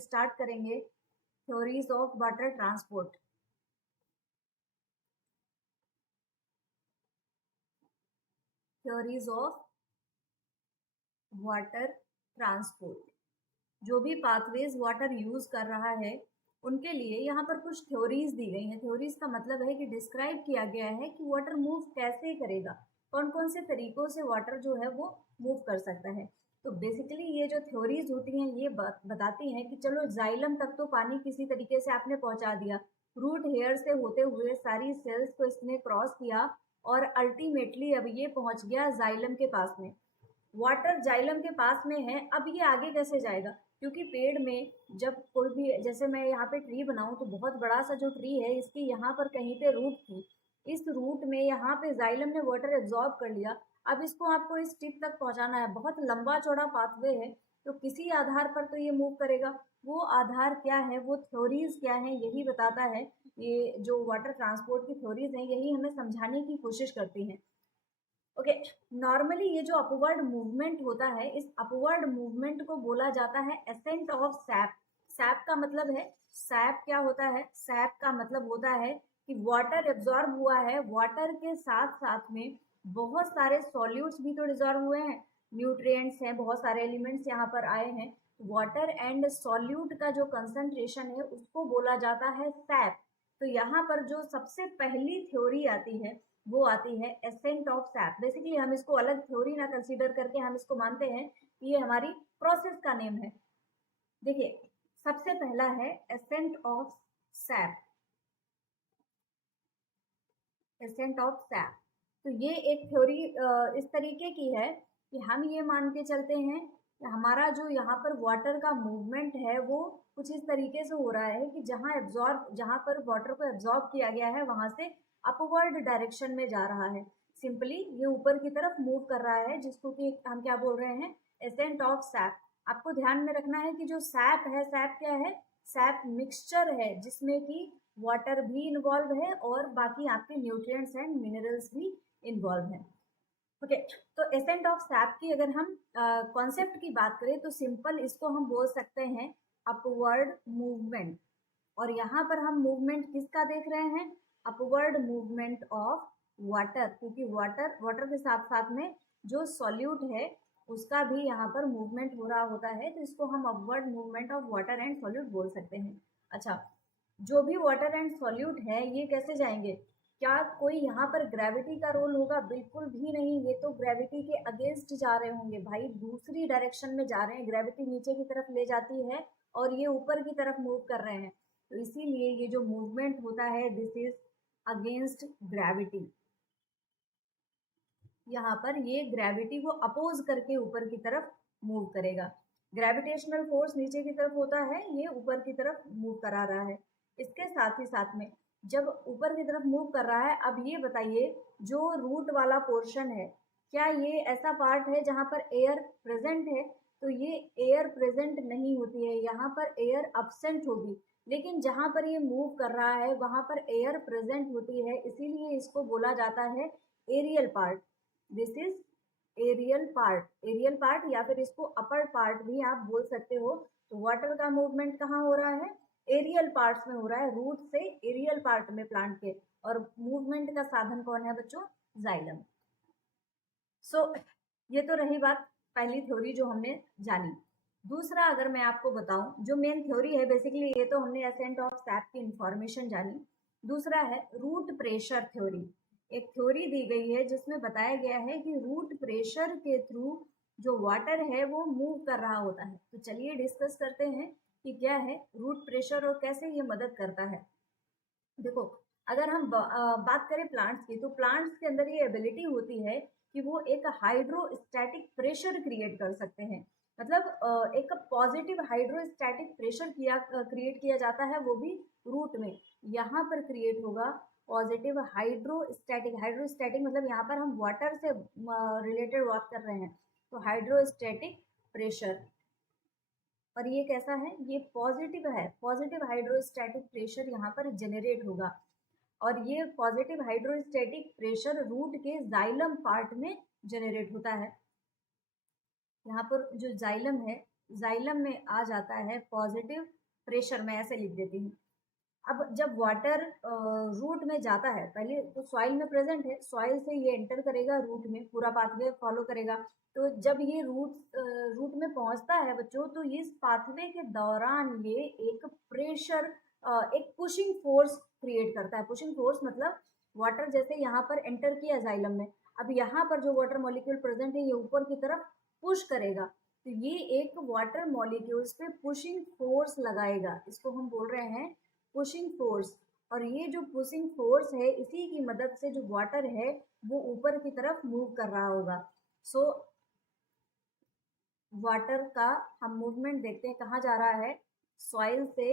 Start करेंगे theories of water transport. Theories of water transport, जो भी पाथवेज वाटर यूज कर रहा है उनके लिए यहाँ पर कुछ थ्योरीज दी गई हैं। थ्योरीज का मतलब है कि डिस्क्राइब किया गया है कि वाटर मूव कैसे करेगा, कौन कौन से तरीकों से वाटर जो है वो मूव कर सकता है। तो बेसिकली ये जो थ्योरीज होती हैं ये बताती हैं कि चलो जाइलम तक तो पानी किसी तरीके से आपने पहुंचा दिया, रूट हेयर से होते हुए सारी सेल्स को इसने क्रॉस किया और अल्टीमेटली अब ये पहुंच गया जाइलम के पास में। वाटर जाइलम के पास में है, अब ये आगे कैसे जाएगा, क्योंकि पेड़ में जब कोई भी, जैसे मैं यहाँ पे ट्री बनाऊं तो बहुत बड़ा सा जो ट्री है इसकी यहाँ पर कहीं पे रूट थी, इस रूट में यहाँ पे जाइलम ने वाटर एब्जॉर्ब कर लिया। अब इसको आपको इस टिप तक पहुंचाना है, बहुत लंबा चौड़ा पाथवे है, तो किसी आधार पर तो ये मूव करेगा। वो आधार क्या है, वो थ्योरीज क्या है, यही बताता है। ये जो वाटर ट्रांसपोर्ट की थ्योरीज हैं यही हमें समझाने की कोशिश करती हैं। ओके, नॉर्मली ये जो अपवर्ड मूवमेंट होता है, इस अपवर्ड मूवमेंट को बोला जाता है एसेंट ऑफ सैप। सैप का मतलब है, सैप क्या होता है, सैप का मतलब होता है कि वाटर एब्जॉर्ब हुआ है, वाटर के साथ साथ में बहुत सारे सॉल्यूट्स भी तो डिजॉर्व हुए हैं, न्यूट्रिएंट्स हैं, बहुत सारे एलिमेंट्स यहाँ पर आए हैं। वाटर एंड सॉल्यूट का जो कंसंट्रेशन है उसको बोला जाता है सैप। तो यहाँ पर जो सबसे पहली थ्योरी आती है वो आती है एसेंट ऑफ सैप। बेसिकली हम इसको अलग थ्योरी ना कंसीडर करके हम इसको मानते हैं कि ये हमारी प्रोसेस का नेम है। देखिए, सबसे पहला है ascent of SAP. Ascent of SAP, तो ये एक थ्योरी इस तरीके की है कि हम ये मान के चलते हैं कि हमारा जो यहाँ पर वाटर का मूवमेंट है वो कुछ इस तरीके से हो रहा है कि जहाँ पर वाटर को एब्जॉर्ब किया गया है वहां से अपवर्ड डायरेक्शन में जा रहा है। सिंपली ये ऊपर की तरफ मूव कर रहा है, जिसको कि हम क्या बोल रहे हैं, एसेंट ऑफ सैप। आपको ध्यान में रखना है कि जो सैप है, सैप क्या है, सैप मिक्सचर है जिसमें कि वाटर भी इन्वॉल्व है और बाकी आपके न्यूट्रिएंट्स एंड मिनरल्स भी इन्वॉल्व हैं। ओके, तो एसेंट ऑफ सैप की अगर हम कॉन्सेप्ट की बात करें तो सिंपल इसको हम बोल सकते हैं अपवर्ड मूवमेंट। और यहाँ पर हम मूवमेंट किसका देख रहे हैं, अपवर्ड मूवमेंट ऑफ वाटर, क्योंकि वाटर के साथ साथ में जो सॉल्यूट है उसका भी यहाँ पर मूवमेंट हो रहा होता है, तो इसको हम upward movement of water and solute बोल सकते हैं। अच्छा, जो भी वाटर एंड सॉल्यूट है ये कैसे जाएंगे, क्या कोई यहाँ पर ग्रेविटी का रोल होगा, बिल्कुल भी नहीं, ये तो ग्रेविटी के अगेंस्ट जा रहे होंगे भाई, दूसरी डायरेक्शन में जा रहे हैं, ग्रेविटी नीचे की तरफ ले जाती है और ये ऊपर की तरफ मूव कर रहे हैं, तो इसीलिए ये जो मूवमेंट होता है दिस इज अगेंस्ट ग्रेविटी। यहाँ पर ये ग्रेविटी को अपोज करके ऊपर की तरफ मूव करेगा। ग्रेविटेशनल फोर्स नीचे की तरफ होता है, ये ऊपर की तरफ मूव करा रहा है। इसके साथ ही साथ में जब ऊपर की तरफ मूव कर रहा है, अब ये बताइए जो रूट वाला पोर्शन है, क्या ये ऐसा पार्ट है जहाँ पर एयर प्रेजेंट है, तो ये एयर प्रेजेंट नहीं होती है, यहाँ पर एयर अब्सेंट होगी। लेकिन जहाँ पर ये मूव कर रहा है वहां पर एयर प्रेजेंट होती है, इसीलिए इसको बोला जाता है aerial part. This is aerial part, aerial part या फिर इसको अपर पार्ट भी आप बोल सकते हो। तो वाटर का मूवमेंट कहाँ हो रहा है, एरियल पार्ट्स में हो रहा है, रूट से एरियल पार्ट में प्लांट के, और मूवमेंट का साधन कौन है बच्चों, जाइलम। सो ये तो रही बात पहली थ्योरी जो हमने जानी। दूसरा अगर मैं आपको बताऊं, जो मेन थ्योरी है, बेसिकली ये तो हमने एसेंट ऑफ सैप की इंफॉर्मेशन जानी, दूसरा है रूट प्रेशर थ्योरी। एक थ्योरी दी गई है जिसमें बताया गया है कि रूट प्रेशर के थ्रू जो वाटर है वो मूव कर रहा होता है। तो चलिए डिस्कस करते हैं कि क्या है रूट प्रेशर और कैसे ये मदद करता है। देखो, अगर हम बात करें प्लांट्स की, तो प्लांट्स के अंदर ये एबिलिटी होती है कि वो एक हाइड्रोस्टैटिक प्रेशर क्रिएट कर सकते हैं। मतलब एक पॉजिटिव हाइड्रोस्टैटिक प्रेशर क्रिएट किया जाता है, वो भी रूट में। यहाँ पर क्रिएट होगा पॉजिटिव हाइड्रोस्टैटिक। हाइड्रोस्टैटिक मतलब यहाँ पर हम वाटर से रिलेटेड बात कर रहे हैं, तो हाइड्रोस्टैटिक प्रेशर। और ये कैसा है, ये पॉजिटिव है, पॉजिटिव हाइड्रोस्टैटिक प्रेशर यहाँ पर जनरेट होगा। और ये पॉजिटिव हाइड्रोस्टैटिक प्रेशर रूट के जाइलम पार्ट में जनरेट होता है। यहाँ पर जो जाइलम है जाइलम में आ जाता है पॉजिटिव प्रेशर, मैं ऐसे लिख देती हूँ। अब जब वाटर रूट में जाता है, पहले तो सॉइल में प्रेजेंट है, सॉइल से ये एंटर करेगा रूट में, पूरा पाथवे फॉलो करेगा। तो जब ये रूट में पहुंचता है बच्चों, तो इस पाथवे के दौरान ये एक प्रेशर, एक पुशिंग फोर्स क्रिएट करता है। पुशिंग फोर्स मतलब वाटर जैसे यहाँ पर एंटर किया जाइलम में, अब यहाँ पर जो वाटर मॉलिक्यूल प्रेजेंट है ये ऊपर की तरफ पुश करेगा, तो ये एक वाटर मॉलिक्यूल्स पे पुशिंग फोर्स लगाएगा, इसको हम बोल रहे हैं पुशिंग फोर्स। और ये जो पुशिंग फोर्स है, इसी की मदद से जो वाटर है वो ऊपर की तरफ मूव कर रहा होगा। सो वाटर का हम मूवमेंट देखते हैं, कहाँ जा रहा है, सॉइल से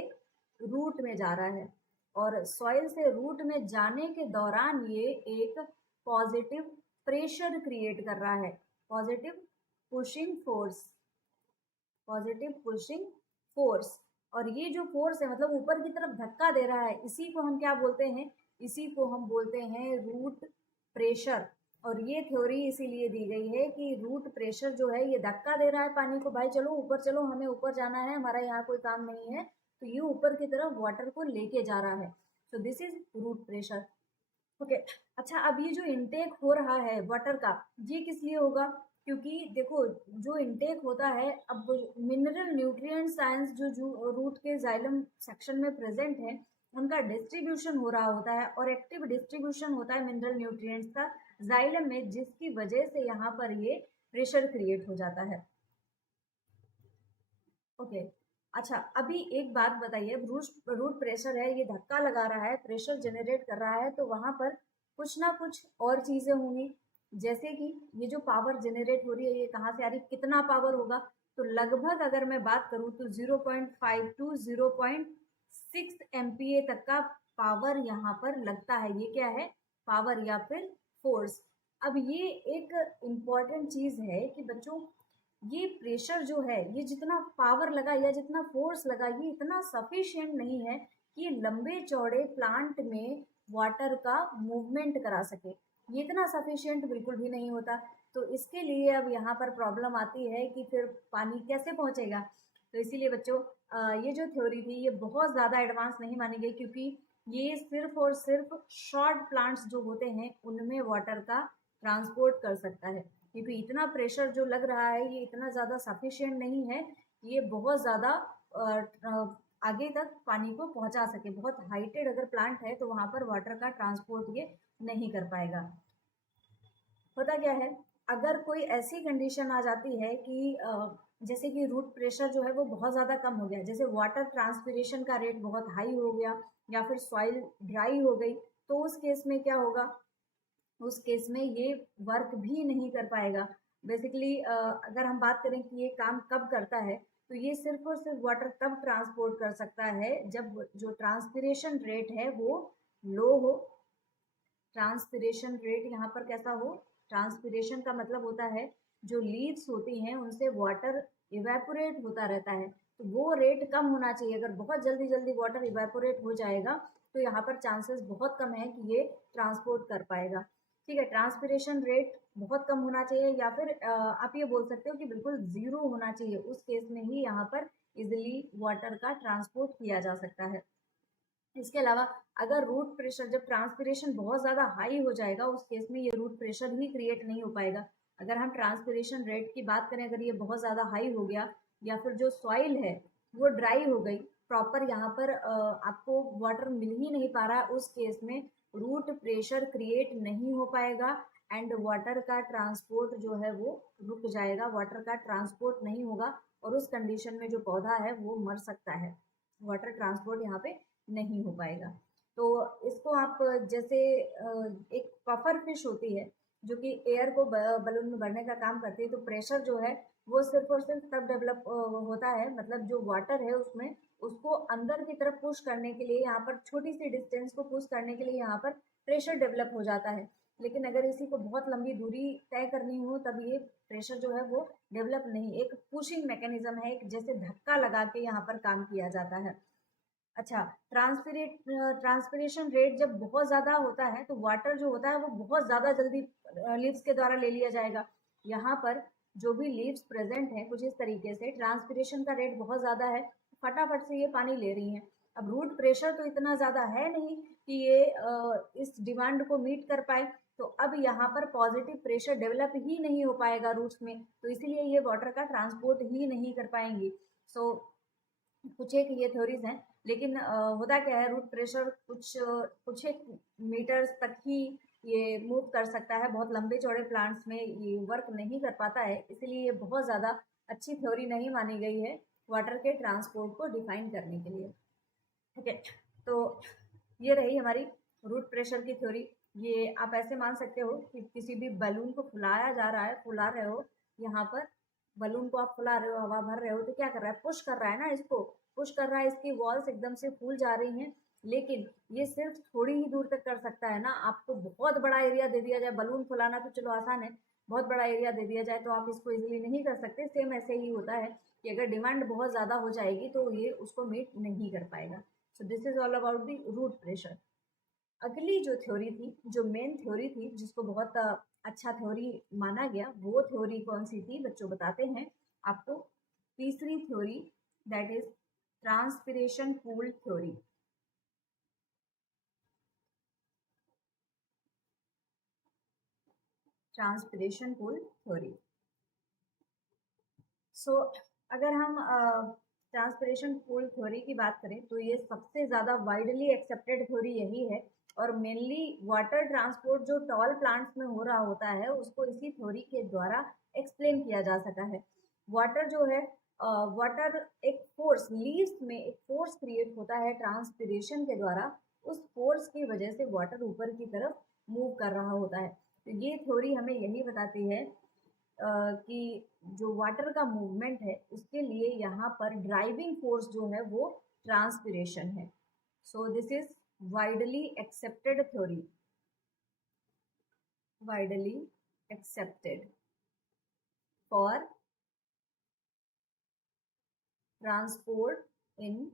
रूट में जा रहा है, और सॉइल से रूट में जाने के दौरान ये एक पॉजिटिव प्रेशर क्रिएट कर रहा है, positive pushing force, positive pushing force. और ये जो फोर्स है मतलब ऊपर की तरफ धक्का दे रहा है, इसी को हम क्या बोलते हैं, इसी को हम बोलते हैं रूट प्रेशर। और ये थ्योरी इसीलिए दी गई है कि रूट प्रेशर जो है ये धक्का दे रहा है पानी को, भाई चलो ऊपर चलो, हमें ऊपर जाना है, हमारा यहाँ कोई काम नहीं है, तो ये ऊपर की तरफ वाटर को लेके जा रहा है। So this is root pressure. Okay, अच्छा अब ये जो इनटेक हो रहा है वाटर का, ये किस लिए होगा, क्योंकि देखो जो इनटेक होता है, अब मिनरल न्यूट्रिएंट साइंस जो रूट के जाइलम सेक्शन में प्रेजेंट है, उनका डिस्ट्रीब्यूशन हो रहा होता है, और एक्टिव डिस्ट्रीब्यूशन होता है मिनरल न्यूट्रिएंट्स का जाइलम में, जिसकी वजह से यहाँ पर ये प्रेशर क्रिएट हो जाता है। ओके, अच्छा अभी एक बात बताइए, रूट प्रेशर है, ये धक्का लगा रहा है, प्रेशर जनरेट कर रहा है, तो वहां पर कुछ ना कुछ और चीजें होंगी, जैसे कि ये जो पावर जनरेट हो रही है ये कहाँ से आ रही है, कितना पावर होगा, तो लगभग अगर मैं बात करूँ तो 0.5 टू 0.6 एमपीए तक का पावर यहाँ पर लगता है। ये क्या है, पावर या फिर फोर्स। अब ये एक इम्पॉर्टेंट चीज है कि बच्चों ये प्रेशर जो है, ये जितना पावर लगा या जितना फोर्स लगा, ये इतना सफिशिएंट नहीं है कि लंबे चौड़े प्लांट में वाटर का मूवमेंट करा सके, ये इतना सफिशिएंट बिल्कुल भी नहीं होता। तो इसके लिए अब यहाँ पर प्रॉब्लम आती है कि फिर पानी कैसे पहुँचेगा। तो इसीलिए बच्चों ये जो थ्योरी थी ये बहुत ज़्यादा एडवांस नहीं मानी गई, क्योंकि ये सिर्फ और सिर्फ शॉर्ट प्लांट्स जो होते हैं उनमें वाटर का ट्रांसपोर्ट कर सकता है, क्योंकि इतना प्रेशर जो लग रहा है ये इतना ज़्यादा सफिशिएंट नहीं है, ये बहुत ज़्यादा आगे तक पानी को पहुंचा सके। बहुत हाइटेड अगर प्लांट है तो वहाँ पर वाटर का ट्रांसपोर्ट ये नहीं कर पाएगा। होता क्या है, अगर कोई ऐसी कंडीशन आ जाती है कि जैसे कि रूट प्रेशर जो है वो बहुत ज़्यादा कम हो गया, जैसे वाटर ट्रांसपिरेशन का रेट बहुत हाई हो गया, या फिर सॉइल ड्राई हो गई, तो उस केस में क्या होगा, उस केस में ये वर्क भी नहीं कर पाएगा। बेसिकली अगर हम बात करें कि ये काम कब करता है, तो ये सिर्फ और सिर्फ वाटर तब ट्रांसपोर्ट कर सकता है जब जो ट्रांसपिरेशन रेट है वो लो हो। ट्रांसपिरेशन रेट यहाँ पर कैसा हो, ट्रांसपिरेशन का मतलब होता है जो लीव्स होती हैं उनसे वाटर इवेपोरेट होता रहता है, तो वो रेट कम होना चाहिए। अगर बहुत जल्दी जल्दी वाटर इवेपोरेट हो जाएगा तो यहाँ पर चांसेस बहुत कम है कि ये ट्रांसपोर्ट कर पाएगा। ठीक है, ट्रांसपिरेशन रेट बहुत कम होना चाहिए, या फिर आप ये बोल सकते हो कि बिल्कुल ज़ीरो होना चाहिए, उस केस में ही यहाँ पर इजिली वाटर का ट्रांसपोर्ट किया जा सकता है। इसके अलावा अगर रूट प्रेशर, जब ट्रांसपिरेशन बहुत ज़्यादा हाई हो जाएगा उस केस में ये रूट प्रेशर ही क्रिएट नहीं हो पाएगा। अगर हम ट्रांसपिरेशन रेट की बात करें, अगर ये बहुत ज़्यादा हाई हो गया, या फिर जो सॉइल है वो ड्राई हो गई, प्रॉपर यहाँ पर आपको वाटर मिल ही नहीं पा रहा है, उस केस में रूट प्रेशर क्रिएट नहीं हो पाएगा, एंड वाटर का ट्रांसपोर्ट जो है वो रुक जाएगा, वाटर का ट्रांसपोर्ट नहीं होगा, और उस कंडीशन में जो पौधा है वो मर सकता है, वाटर ट्रांसपोर्ट यहाँ पे नहीं हो पाएगा। तो इसको आप जैसे एक पफर फिश होती है जो कि एयर को बलून में भरने का काम करती है, तो प्रेशर जो है वो सिर्फ और सिर्फ तब डेवलप होता है, मतलब जो वाटर है उसमें उसको अंदर की तरफ पुश करने के लिए, यहाँ पर छोटी सी डिस्टेंस को पुश करने के लिए यहाँ पर प्रेशर डेवलप हो जाता है। लेकिन अगर इसी को बहुत लंबी दूरी तय करनी हो तब ये प्रेशर जो है वो डेवलप नहीं, एक पुशिंग मैकेनिज्म है, एक जैसे धक्का लगा के यहाँ पर काम किया जाता है। अच्छा, ट्रांसपिरेशन रेट जब बहुत ज़्यादा होता है तो वाटर जो होता है वो बहुत ज़्यादा जल्दी लीव्स के द्वारा ले लिया जाएगा। यहाँ पर जो भी लीव्स प्रेजेंट हैं कुछ इस तरीके से, ट्रांसपिरेशन का रेट बहुत ज़्यादा है, फटाफट से ये पानी ले रही हैं। अब रूट प्रेशर तो इतना ज़्यादा है नहीं कि ये इस डिमांड को मीट कर पाए, तो अब यहाँ पर पॉजिटिव प्रेशर डेवलप ही नहीं हो पाएगा रूट्स में, तो इसीलिए ये वाटर का ट्रांसपोर्ट ही नहीं कर पाएंगी। सो कुछ एक ये थ्योरीज हैं, लेकिन होता क्या है, रूट प्रेशर कुछ एक मीटर्स तक ही ये मूव कर सकता है, बहुत लंबे चौड़े प्लांट्स में ये वर्क नहीं कर पाता है, इसलिए ये बहुत ज़्यादा अच्छी थ्योरी नहीं मानी गई है वाटर के ट्रांसपोर्ट को डिफाइन करने के लिए। ठीक है, तो ये रही हमारी रूट प्रेशर की थ्योरी। ये आप ऐसे मान सकते हो कि किसी भी बलून को फुलाया जा रहा है, फुला रहे हो, यहाँ पर बलून को आप फुला रहे हो, हवा भर रहे हो, तो क्या कर रहा है, पुश कर रहा है ना, इसको पुश कर रहा है, इसकी वॉल्स एकदम से फूल जा रही हैं, लेकिन ये सिर्फ थोड़ी ही दूर तक कर सकता है ना। आपको बहुत बड़ा एरिया दे दिया जाए, बलून फुलाना तो चलो आसान है, बहुत बड़ा एरिया दे दिया जाए तो आप इसको इजीली नहीं कर सकते। सेम ऐसे ही होता है कि अगर डिमांड बहुत ज़्यादा हो जाएगी तो ये उसको मीट नहीं कर पाएगा। So this is all about the root pressure. अगली जो थ्योरी थी, जो मेन थ्योरी थी, जिसको बहुत अच्छा थ्योरी माना गया, वो थ्योरी कौन सी थी बच्चों, बताते हैं आपको। तीसरी theory, that is transpiration pull theory. Transpiration pull theory. So अगर हम ट्रांसपिरेशन पूल थ्योरी की बात करें तो ये सबसे ज़्यादा वाइडली एक्सेप्टेड थ्योरी यही है, और मेनली वाटर ट्रांसपोर्ट जो टॉल प्लांट्स में हो रहा होता है उसको इसी थ्योरी के द्वारा एक्सप्लेन किया जा सका है। वाटर जो है, वाटर एक फोर्स, लीव्स में एक फोर्स क्रिएट होता है ट्रांसपिरेशन के द्वारा, उस फोर्स की वजह से वाटर ऊपर की तरफ मूव कर रहा होता है। तो ये थ्योरी हमें यही बताती है कि जो वाटर का मूवमेंट है उसके लिए यहाँ पर ड्राइविंग फोर्स जो है वो ट्रांसपिरेशन है। So this is widely accepted theory, widely accepted for transport in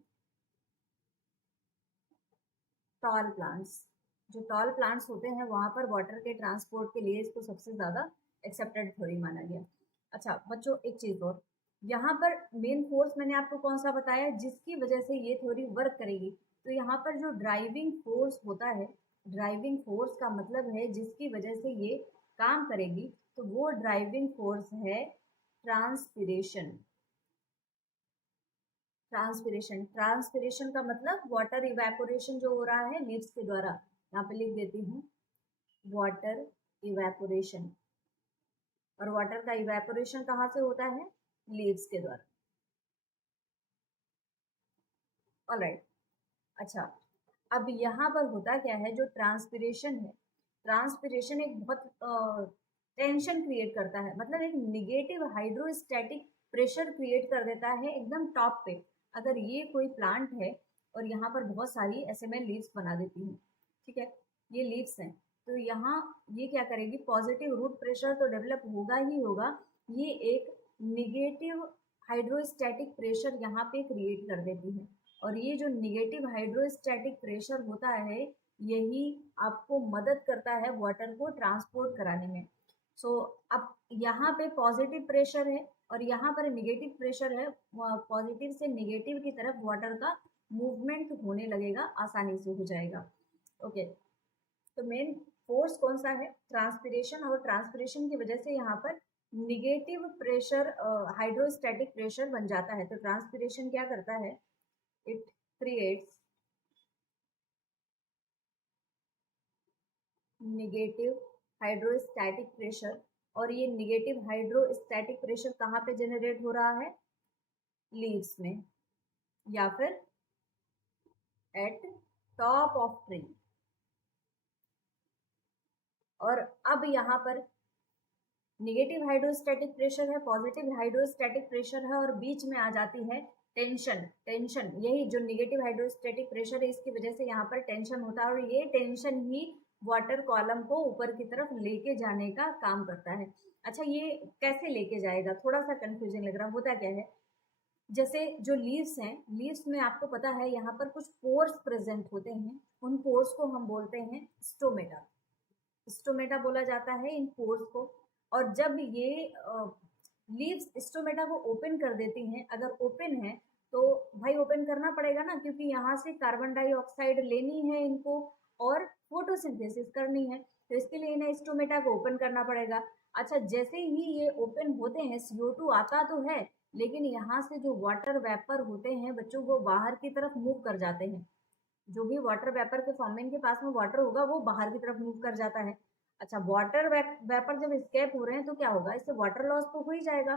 tall plants. जो टॉल प्लांट्स होते हैं वहां पर वाटर के ट्रांसपोर्ट के लिए इसको सबसे ज़्यादा एक्सेप्टेड थ्योरी माना गया। अच्छा बच्चों, एक चीज़ और, यहाँ पर मेन फोर्स मैंने आपको कौन सा बताया जिसकी वजह से ये थ्योरी वर्क करेगी, तो यहाँ पर जो ड्राइविंग फोर्स होता है, ड्राइविंग फोर्स का मतलब है जिसकी वजह से ये काम करेगी, तो वो ड्राइविंग फोर्स है ट्रांसपिरेशन। ट्रांसपिरेशन, ट्रांसपिरेशन का मतलब वाटर इवेपोरेशन जो हो रहा है लीव्स के द्वारा, यहाँ पे लिख देती हूँ वाटर इवेपोरेशन। और वाटर का इवेपोरेशन कहाँ से होता है, लीव्स के द्वारा। ऑलराइट, अच्छा अब यहाँ पर होता क्या है, जो ट्रांसपिरेशन है, ट्रांसपिरेशन एक बहुत टेंशन क्रिएट करता है, मतलब एक निगेटिव हाइड्रोस्टैटिक प्रेशर क्रिएट कर देता है एकदम टॉप पे। अगर ये कोई प्लांट है और यहाँ पर बहुत सारी ऐसे मैं लीव्स बना देती हूँ, ठीक है, ये लीव्स हैं, तो यहाँ ये क्या करेगी, पॉजिटिव रूट प्रेशर तो डेवलप होगा ही होगा, ये एक निगेटिव हाइड्रोस्टैटिक प्रेशर यहाँ पे क्रिएट कर देती है। और ये जो निगेटिव हाइड्रोस्टैटिक प्रेशर होता है यही आपको मदद करता है वाटर को ट्रांसपोर्ट कराने में। सो अब यहाँ पे पॉजिटिव प्रेशर है और यहाँ पर निगेटिव प्रेशर है, पॉजिटिव से निगेटिव की तरफ वाटर का मूवमेंट होने लगेगा, आसानी से हो जाएगा। ओके, तो मेन फोर्स कौन सा है, ट्रांसपिरेशन, और ट्रांसपिरेशन की वजह से यहाँ पर निगेटिव प्रेशर हाइड्रोस्टैटिक प्रेशर बन जाता है। तो ट्रांसपिरेशन क्या करता है, it creates negative hydrostatic pressure, और ये निगेटिव हाइड्रोस्टैटिक प्रेशर कहाँ पे जनरेट हो रहा है, लीव्स में या फिर एट टॉप ऑफ ट्री। और अब यहाँ पर निगेटिव हाइड्रोस्टैटिक प्रेशर है, पॉजिटिव हाइड्रोस्टैटिक प्रेशर है, और बीच में आ जाती है टेंशन। टेंशन, यही जो निगेटिव हाइड्रोस्टैटिक प्रेशर है इसकी वजह से यहाँ पर टेंशन होता है, और ये टेंशन ही वाटर कॉलम को ऊपर की तरफ लेके जाने का काम करता है। अच्छा, ये कैसे लेके जाएगा, थोड़ा सा कंफ्यूजिंग लग रहा, होता क्या है, जैसे जो लीव्स हैं, लीव्स में आपको पता है यहाँ पर कुछ पोर्स प्रेजेंट होते हैं, उन पोर्स को हम बोलते हैं स्टोमेटा। स्टोमेटा बोला जाता है इन पोर्स को। और जब ये लीव्स स्टोमेटा को ओपन कर देती हैं। अगर ओपन है तो भाई ओपन करना पड़ेगा ना, क्योंकि यहाँ से कार्बन डाइऑक्साइड लेनी है इनको और फोटोसिंथेसिस करनी है, तो इसके लिए इन्हें स्टोमेटा को ओपन करना पड़ेगा। अच्छा, जैसे ही ये ओपन होते हैं CO2 आता तो है, लेकिन यहाँ से जो वाटर वेपर होते हैं बच्चों वो बाहर की तरफ मूव कर जाते हैं। जो भी वाटर वेपर के फॉर्म में इनके पास में वाटर होगा वो बाहर की तरफ मूव कर जाता है। अच्छा, वाटर वेपर जब स्केप हो रहे हैं तो क्या होगा, इससे वाटर लॉस तो हो ही जाएगा।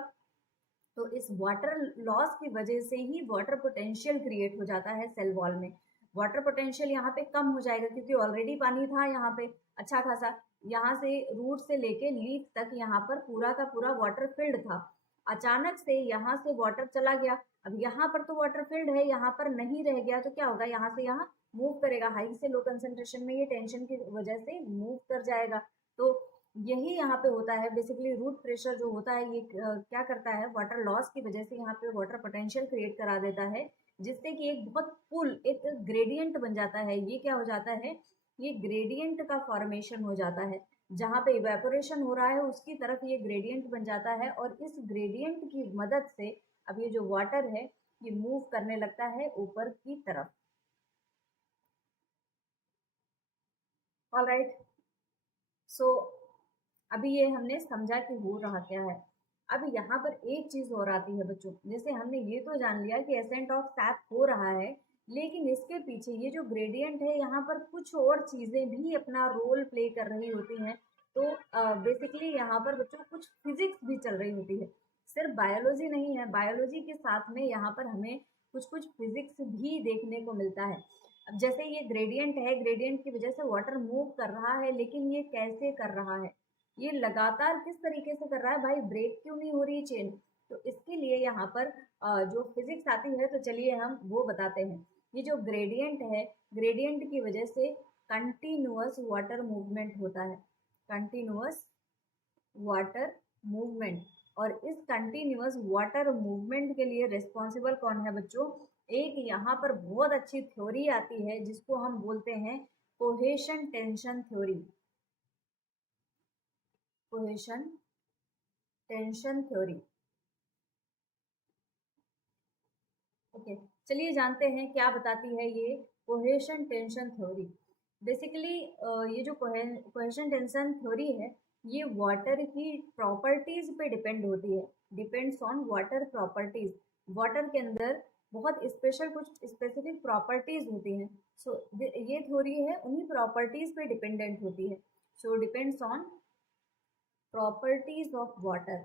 तो इस वाटर लॉस की वजह से ही वाटर पोटेंशियल क्रिएट हो जाता है सेल वॉल में। वाटर पोटेंशियल यहाँ पे कम हो जाएगा क्योंकि ऑलरेडी पानी था यहाँ पे अच्छा खासा। यहाँ से रूट से लेके लीफ तक यहाँ पर पूरा का पूरा वाटर फिल्ड था। अचानक से यहाँ से वाटर चला गया। अब यहाँ पर तो वाटर फिल्ड है, यहाँ पर नहीं रह गया तो क्या होगा, यहाँ से यहाँ मूव करेगा। हाई से लो कंसेंट्रेशन में ये टेंशन की वजह से मूव कर जाएगा। तो यही यहाँ पे होता है बेसिकली। रूट प्रेशर जो होता है ये क्या करता है, वाटर लॉस की वजह से यहाँ पे वाटर पोटेंशियल क्रिएट करा देता है, जिससे कि एक बहुत पुल, एक ग्रेडियंट बन जाता है। ये क्या हो जाता है, ये ग्रेडियंट का फॉर्मेशन हो जाता है। जहाँ पे इवेपोरेशन हो रहा है उसकी तरफ ये ग्रेडियंट बन जाता है, और इस ग्रेडियंट की मदद से अब ये जो वाटर है ये मूव करने लगता है ऊपर की तरफ। ऑलराइट, सो अभी ये हमने समझा कि हो रहा क्या है। अब यहाँ पर एक चीज और आती है बच्चों, जैसे हमने ये तो जान लिया कि एसेंट ऑफ सैप हो रहा है, लेकिन इसके पीछे ये जो ग्रेडियंट है यहाँ पर कुछ और चीजें भी अपना रोल प्ले कर रही होती हैं। तो बेसिकली यहाँ पर बच्चों कुछ फिजिक्स भी चल रही होती है, सिर्फ बायोलॉजी नहीं है। बायोलॉजी के साथ में यहाँ पर हमें कुछ कुछ फिजिक्स भी देखने को मिलता है। अब जैसे ये ग्रेडियंट है, ग्रेडियंट की वजह से वाटर मूव कर रहा है, लेकिन ये कैसे कर रहा है, ये लगातार किस तरीके से कर रहा है भाई, ब्रेक क्यों नहीं हो रही चेन। तो इसके लिए यहाँ पर जो फिजिक्स आती है तो चलिए हम वो बताते हैं। ये जो ग्रेडियंट है, ग्रेडियंट की वजह से कंटिन्यूअस वाटर मूवमेंट होता है, कंटिन्यूअस वाटर मूवमेंट। और इस कंटिन्यूअस वाटर मूवमेंट के लिए रिस्पॉन्सिबल कौन है बच्चों, एक यहाँ पर बहुत अच्छी थ्योरी आती है जिसको हम बोलते हैं cohesion tension theory. Cohesion tension theory. Okay, चलिए जानते हैं क्या बताती है ये कोहेशन टेंशन थ्योरी। बेसिकली ये जो कोहेशन टेंशन थ्योरी है ये वाटर की प्रॉपर्टीज पे डिपेंड होती है, depends on water properties. Water के अंदर बहुत स्पेशल कुछ स्पेसिफिक प्रॉपर्टीज होती हैं। सो ये थ्योरी है उन्हीं प्रॉपर्टीज पे डिपेंडेंट होती है। So depends on properties of water,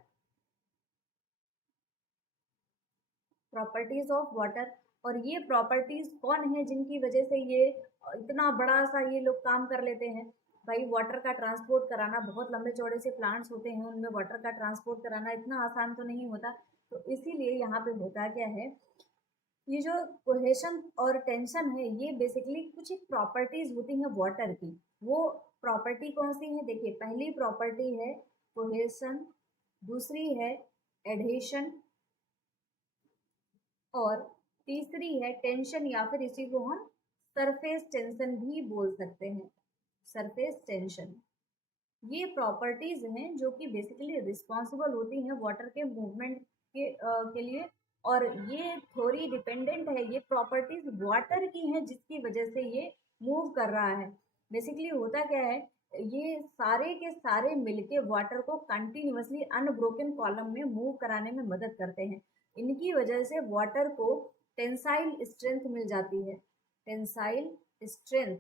properties of water. और ये प्रॉपर्टीज कौन है जिनकी वजह से ये इतना बड़ा सा ये लोग काम कर लेते हैं। भाई वाटर का ट्रांसपोर्ट कराना, बहुत लंबे चौड़े से प्लांट्स होते हैं उनमें वाटर का ट्रांसपोर्ट कराना इतना आसान तो नहीं होता। तो इसीलिए यहाँ पे होता क्या है, ये जो कोहेशन और टेंशन है ये बेसिकली कुछ एक प्रॉपर्टीज होती हैं वाटर की। वो प्रॉपर्टी कौन सी है, देखिए पहली प्रॉपर्टी है कोहेशन, दूसरी है एडहेशन, और तीसरी है टेंशन, या फिर इसी को हम सरफेस टेंशन भी बोल सकते हैं, सरफेस टेंशन। ये प्रॉपर्टीज हैं जो कि बेसिकली रिस्पॉन्सिबल होती हैं वाटर के मूवमेंट के लिए। और ये थ्योरी डिपेंडेंट है, ये प्रॉपर्टीज वाटर की हैं जिसकी वजह से ये मूव कर रहा है। बेसिकली होता क्या है, ये सारे के सारे मिलके वाटर को कंटिन्यूअसली अनब्रोकन कॉलम में मूव कराने में मदद करते हैं। इनकी वजह से वाटर को टेंसाइल स्ट्रेंथ मिल जाती है, टेंसाइल स्ट्रेंथ।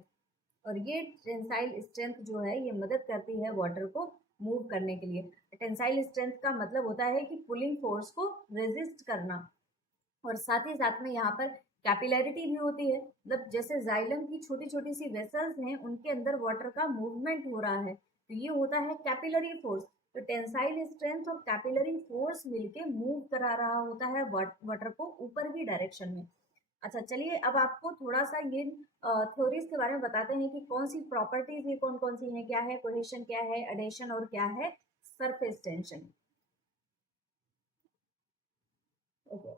और ये टेंसाइल स्ट्रेंथ जो है ये मदद करती है वाटर को मूव करने के लिए। टेंसाइल स्ट्रेंथ का मतलब होता है कि पुलिंग फोर्स को रेजिस्ट करना। और साथ ही साथ में यहाँ पर कैपिलैरिटी भी होती है, मतलब जैसे जाइलम की छोटी छोटी सी वेसल्स हैं उनके अंदर वाटर का मूवमेंट हो रहा है, तो ये होता है कैपिलरी फोर्स। तो टेंसाइल स्ट्रेंथ और कैपिलरी फोर्स मिलके मूव करा रहा होता है वाटर को ऊपर की डायरेक्शन में। अच्छा चलिए अब आपको थोड़ा सा ये थ्योरीज के बारे में बताते हैं कि कौन सी प्रॉपर्टीज ये कौन कौन सी हैं, क्या है कोहेशन, क्या है एडेशन, और क्या है सरफेस टेंशन। ओके,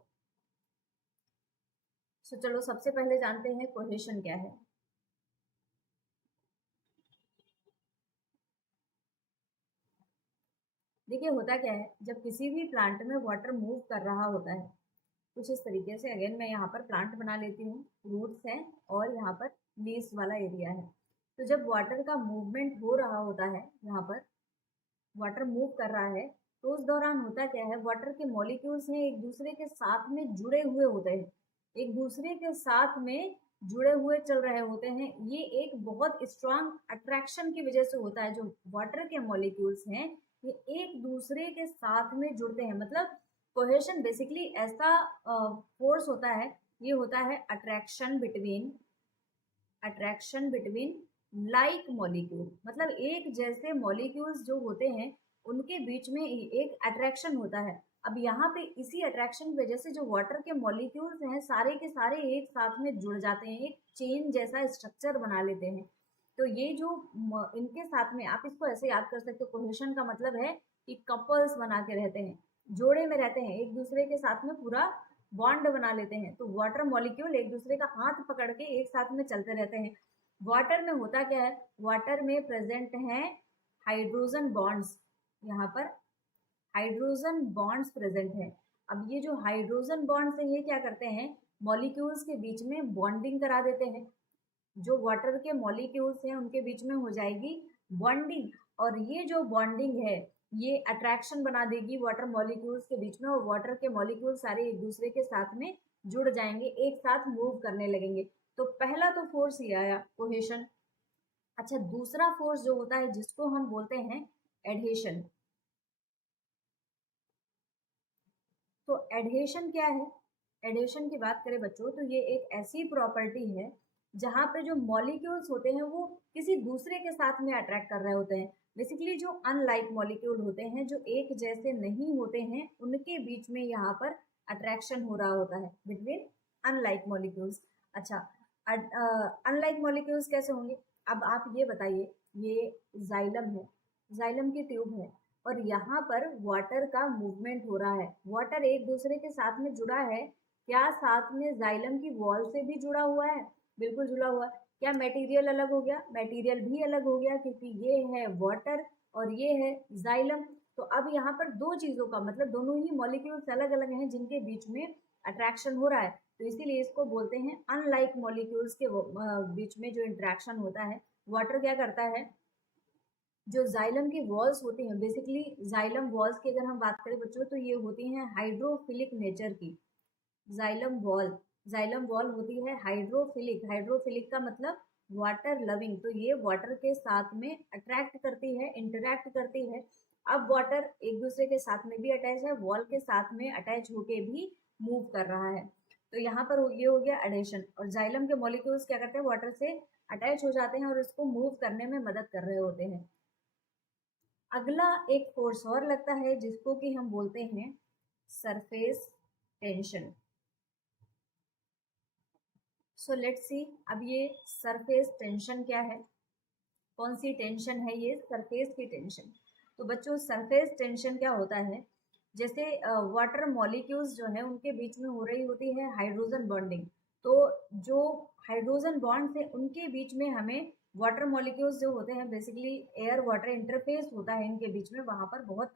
सो चलो सबसे पहले जानते हैं कोहेशन क्या है। देखिए होता क्या है, जब किसी भी प्लांट में वाटर मूव कर रहा होता है कुछ इस तरीके से, अगेन मैं यहाँ पर प्लांट बना लेती हूँ, रूट्स हैं और यहाँ पर लीव्स वाला एरिया है। तो जब वाटर का मूवमेंट हो रहा होता है, यहाँ पर वाटर मूव कर रहा है, तो उस दौरान होता क्या है, वाटर के मॉलिक्यूल्स हैं एक दूसरे के साथ में जुड़े हुए होते हैं, एक दूसरे के साथ में जुड़े हुए चल रहे होते हैं। ये एक बहुत स्ट्रांग अट्रैक्शन की वजह से होता है। जो वाटर के मॉलिक्यूल्स हैं ये एक दूसरे के साथ में जुड़ते हैं, मतलब कोहेशन बेसिकली ऐसा फोर्स होता है, ये होता है अट्रैक्शन बिटवीन लाइक मॉलिक्यूल, मतलब एक जैसे मॉलिक्यूल्स जो होते हैं उनके बीच में एक अट्रैक्शन होता है। अब यहाँ पे इसी अट्रैक्शन की वजह से जो वाटर के मॉलिक्यूल्स हैं सारे के सारे एक साथ में जुड़ जाते हैं, एक चेन जैसा स्ट्रक्चर बना लेते हैं। तो ये जो इनके साथ में, आप इसको ऐसे याद कर सकते हो, कोहेशन का मतलब है कि कपल्स बना के रहते हैं, जोड़े में रहते हैं, एक दूसरे के साथ में पूरा बॉन्ड बना लेते हैं। तो वाटर मॉलिक्यूल एक दूसरे का हाथ पकड़ के एक साथ में चलते रहते हैं। वाटर में होता क्या है, वाटर में प्रेजेंट हैं हाइड्रोजन बॉन्ड्स, यहाँ पर हाइड्रोजन बॉन्ड्स प्रेजेंट है। अब ये जो हाइड्रोजन बॉन्ड्स हैं ये क्या करते हैं, मॉलिक्यूल्स के बीच में बॉन्डिंग करा देते हैं। जो वाटर के मॉलिक्यूल्स हैं उनके बीच में हो जाएगी बॉन्डिंग, और ये जो बॉन्डिंग है ये अट्रैक्शन बना देगी वाटर मॉलिक्यूल्स के बीच में, और वाटर के मॉलिक्यूल सारे एक दूसरे के साथ में जुड़ जाएंगे, एक साथ मूव करने लगेंगे। तो पहला तो फोर्स ये आया कोहेशन। अच्छा, दूसरा फोर्स जो होता है जिसको हम बोलते हैं एडहेशन। तो एडहेशन क्या है, एडहेशन की बात करें बच्चों तो ये एक ऐसी प्रॉपर्टी है जहाँ पे जो मॉलिक्यूल्स होते हैं वो किसी दूसरे के साथ में अट्रैक्ट कर रहे होते हैं। बेसिकली जो अनलाइक मॉलिक्यूल होते हैं, जो एक जैसे नहीं होते हैं, उनके बीच में यहाँ पर अट्रैक्शन हो रहा होता है बिटवीन अनलाइक मॉलिक्यूल्स। अच्छा, अनलाइक मॉलिक्यूल्स कैसे होंगे, अब आप ये बताइए, ये जाइलम है, जाइलम की ट्यूब है, और यहाँ पर वाटर का मूवमेंट हो रहा है, वाटर एक दूसरे के साथ में जुड़ा है, क्या साथ में जाइलम की वॉल से भी जुड़ा हुआ है, बिल्कुल जुड़ा हुआ है। क्या मटेरियल अलग हो गया, मटेरियल भी अलग हो गया, क्योंकि ये है वाटर और ये है जाइलम। तो अब यहाँ पर दो चीजों का मतलब दोनों ही मॉलिक्यूल्स अलग अलग हैं जिनके बीच में अट्रैक्शन हो रहा है, तो इसीलिए इसको बोलते हैं अनलाइक मॉलिक्यूल्स के बीच में जो इंट्रैक्शन होता है। वाटर क्या करता है, जो जाइलम की वॉल्स होती हैं, बेसिकली जाइलम वॉल्स की अगर हम बात करें बच्चों तो ये होती हैं हाइड्रोफिलिक नेचर की। जाइलम वॉल, जाइलम वॉल होती है हाइड्रोफिलिक, हाइड्रोफिलिक का मतलब वाटर लविंग, तो ये वाटर के साथ में अट्रैक्ट करती है, इंटरैक्ट करती है। अब वाटर एक दूसरे के साथ में भी अटैच है, वॉल के साथ में अटैच होके भी मूव कर रहा है। तो यहाँ पर ये हो गया एडेशन, और जाइलम के मॉलिक्यूल्स क्या करते हैं, वाटर से अटैच हो जाते हैं और इसको मूव करने में मदद कर रहे होते हैं। अगला एक फोर्स और लगता है जिसको कि हम बोलते हैं surface tension. So let's see, अब ये सरफेस टेंशन क्या है, कौन सी टेंशन है ये, सरफेस की टेंशन। तो बच्चों सरफेस टेंशन क्या होता है, जैसे वाटर मॉलिक्यूल्स जो है उनके बीच में हो रही होती है हाइड्रोजन बॉन्डिंग, तो जो हाइड्रोजन बॉन्ड्स है उनके बीच में हमें वाटर मॉलिक्यूल्स जो होते हैं, बेसिकली एयर वाटर इंटरफेस होता है इनके बीच में, वहां पर बहुत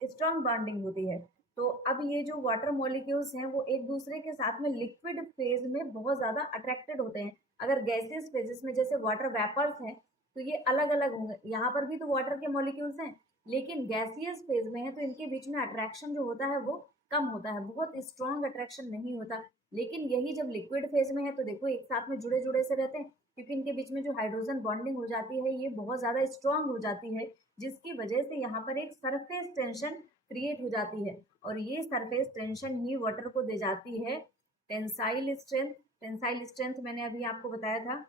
स्ट्रॉन्ग बॉन्डिंग होती है। तो अब ये जो वाटर मॉलिक्यूल्स हैं वो एक दूसरे के साथ में लिक्विड फेज में बहुत ज्यादा अट्रैक्टेड होते हैं। अगर गैसेस फेजेस में जैसे वाटर वेपर्स हैं तो ये अलग अलग होंगे, यहाँ पर भी तो वाटर के मॉलिक्यूल्स हैं लेकिन गैसियस फेज में है तो इनके बीच में अट्रैक्शन जो होता है वो कम होता है, बहुत स्ट्रॉन्ग अट्रैक्शन नहीं होता। लेकिन यही जब लिक्विड फेज में है तो देखो एक साथ में जुड़े जुड़े से रहते हैं, क्योंकि इनके बीच में जो हाइड्रोजन बॉन्डिंग हो जाती है ये बहुत ज्यादा स्ट्रॉन्ग हो जाती है, जिसकी वजह से यहाँ पर एक सरफेस टेंशन क्रिएट हो जाती है, और ये सरफेस टेंशन ही वाटर को दे जाती है टेंसाइल स्ट्रेंथ। टेंसाइल स्ट्रेंथ मैंने अभी आपको बताया था,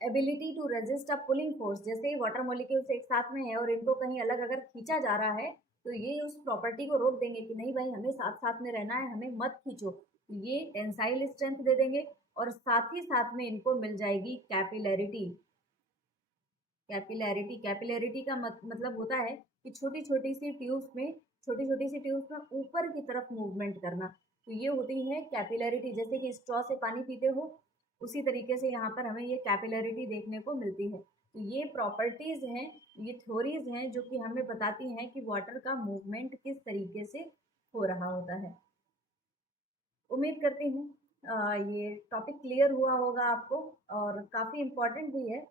ability to resist a pulling force, जैसे वाटर मॉलिक्यूल्स एक साथ में है और इनको कहीं अलग अगर खींचा जा रहा है तो ये उस प्रॉपर्टी को रोक देंगे कि नहीं भाई हमें साथ साथ में रहना है, हमें मत खींचो, तो ये टेंसाइल स्ट्रेंथ दे देंगे। और साथ ही साथ में इनको मिल जाएगी कैपिलैरिटी। कैपिलैरिटी, कैपिलैरिटी का मतलब होता है कि छोटी छोटी सी ट्यूब्स में, छोटी छोटी सी ट्यूब्स में ऊपर की तरफ मूवमेंट करना, तो ये होती है कैपिलैरिटी। जैसे कि स्ट्रॉ से पानी पीते हो उसी तरीके से यहाँ पर हमें ये कैपिलैरिटी देखने को मिलती है। तो ये प्रॉपर्टीज़ हैं, ये थ्योरीज़ हैं जो कि हमें बताती हैं कि वाटर का मूवमेंट किस तरीके से हो रहा होता है। उम्मीद करती हूँ ये टॉपिक क्लियर हुआ होगा आपको और काफ़ी इम्पोर्टेंट भी है।